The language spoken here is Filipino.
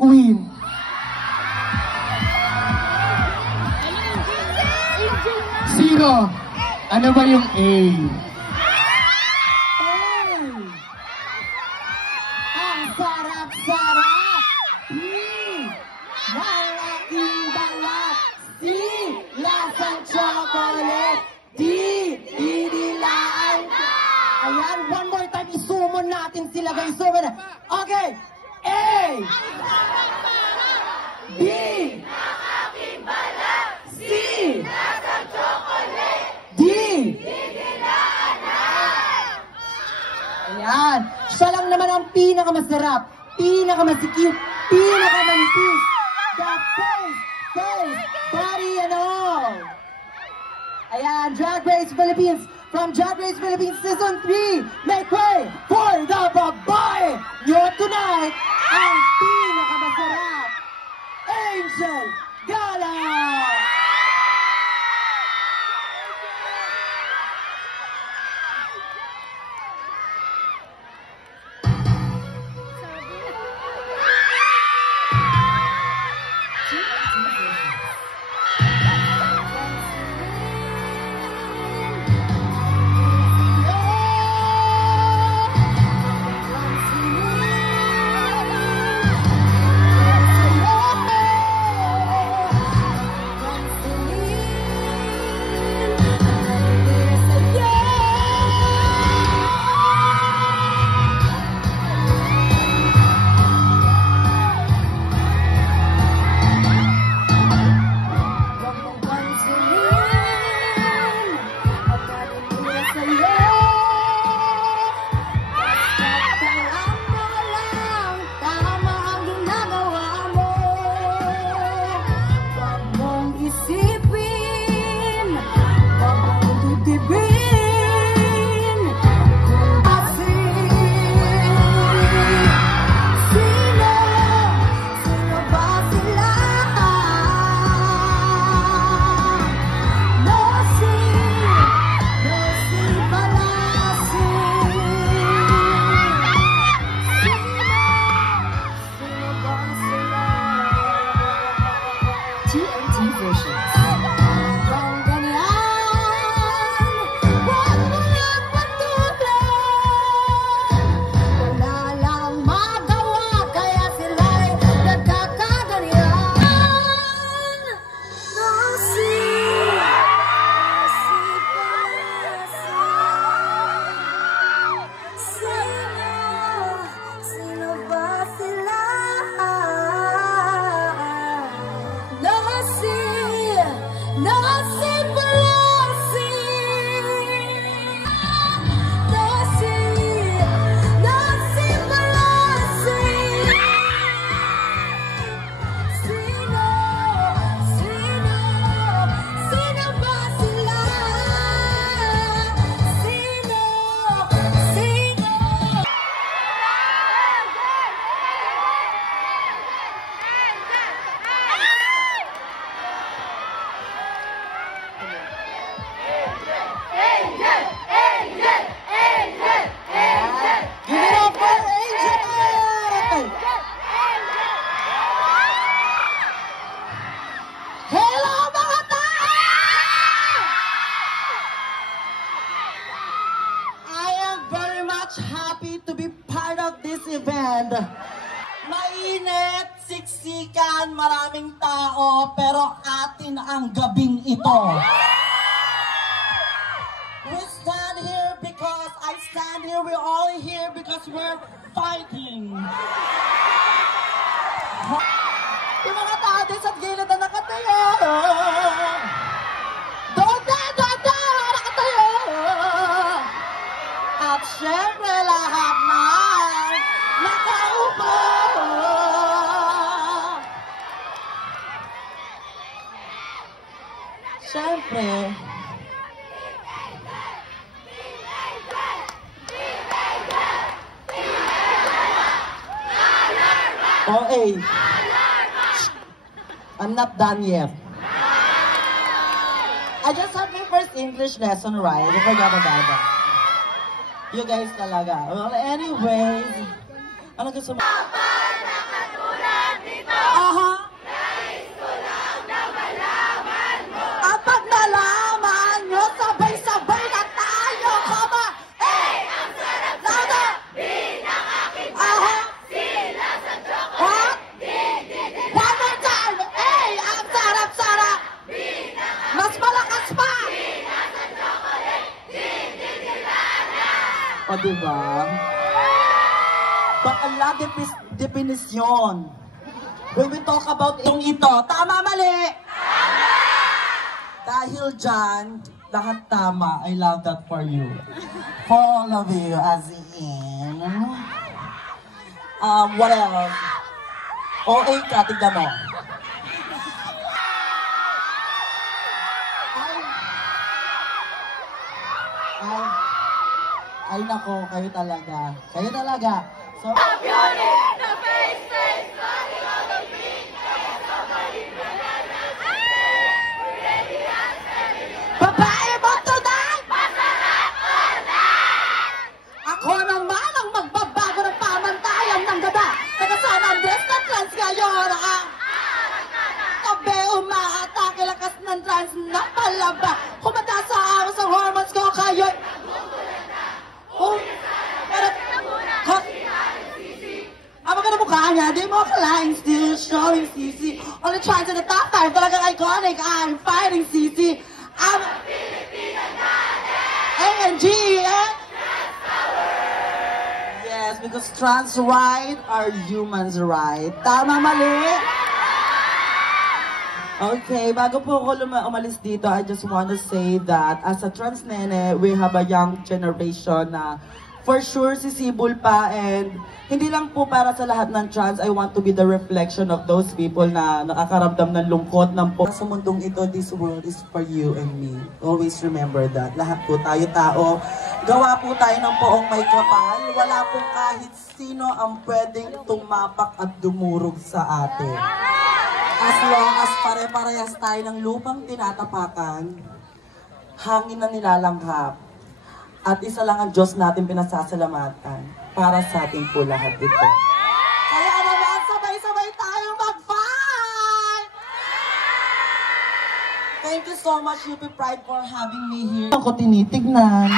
Queen. Zero. Ano ba yung A? Ang sarap-sarap! Malaking balat! C. Lasang chocolate! D. Didilaan ka! Ayan, one more time, isumon natin sila guys. Isumon na. Okay! A! B! Malaking balat! C! Lasang chocolate! D! Didilaan na! Ayan. Siya lang naman ang pinakamasarap, pinakamasikip, pinakamantis. The face, body and all. Ayan, Drag Race Philippines. From Drag Race Philippines Season 3, make way for the babae nyo tonight, ang pinakamasarap, Angel Gala! Happy to be part of this event. Mainit, siksikan, maraming tao, pero atin ang gabing ito. We stand here because I stand here, we're all here because we're fighting. Yung mga tao din sa gilid na nakatayo. Doon nakatayo. At syempre lahat na nakaupo. Syempre, okay. I'm not done yet. I just had my first English lesson, right? I forgot about that. You guys talaga. Well, anyways, ano gusto mo? di ba? Bakla definisyon. When we talk about itong ito, tama mali? Tama! Dahil dyan, lahat tama. I love that for you. For all of you, as in... what else? OA ka, tignan mo. Ay nako, kayo talaga. Kayo talaga. So, babae mo tonight! Ako naman ang magbabago ng pamantayan ng ganda. Nagkasama ang dress na trans ngayon. Tabi umaatake lakas ng trans na palaba. Kumanda sa aros ang hormones ko kayo'y ang maganda mukha niya, di mo akalain, still showing CC. On the charts in the top 5, talagang iconic, I'm fighting CC. I'm ANG and yes, because trans right are humans right. Tama, mali? Okay, bago po ako umalis dito, I just want to say that as a trans nene, we have a young generation na for sure sisibol pa, and hindi lang po para sa lahat ng trans, I want to be the reflection of those people na nakakaramdam ng lungkot ng po. Sa mundong ito, this world is for you and me. Always remember that. Lahat po tayo tao. Gawa po tayo ng poong may kapal. Wala po kahit sino ang pwedeng tumapak at dumurog sa atin. As long as pare-parehas tayo ng lupang tinatapakan, hangin na nilalanghap, at isa lang ang Diyos natin pinasasalamatan para sa atin po lahat ito. Kaya naman, sabay-sabay tayong mag-fight! Thank you so much, UP Pride, for having me here. Ako tinitignan.